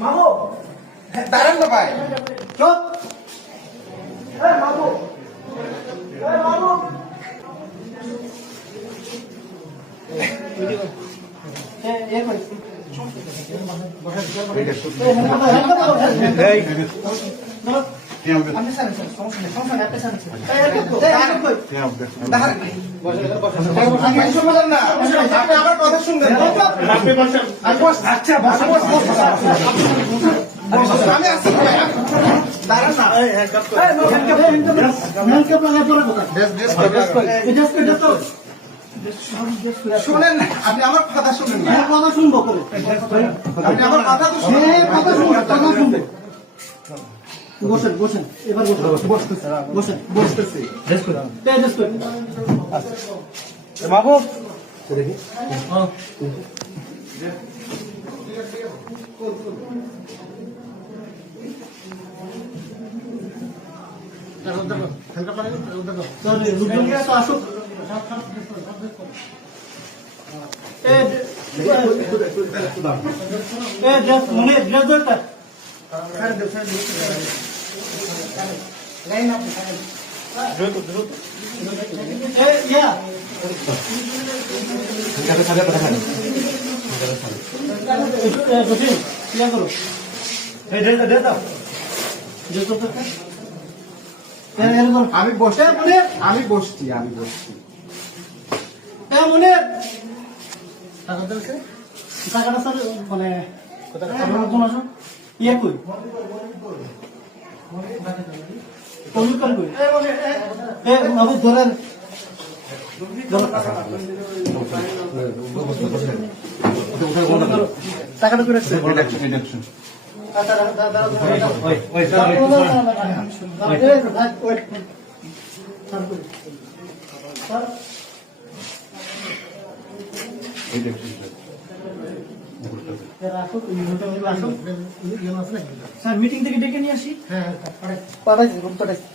মামু দাঁড়ান না ভাই, চুপ। মামু মামু কথা শুনবেন। আমি আসছি, দাঁড়ান না। শোনেন না, আপনি আমার কথা শুনেন না। কথা শুনবো করে, আপনি আমার কথা তো শুনেন। কথা শুনবো। বসেন বসেন, এবার বসেন বসতেছি। মাহবুব দেখি আসুক। আমি বসছি, আমি বসছি, আমি বসছি। মানে ইয়ে কই ধরেন টাকাটা করে মিটিং থেকে ডেকে নিয়ে আসি। হ্যাঁ পাঠাইছি।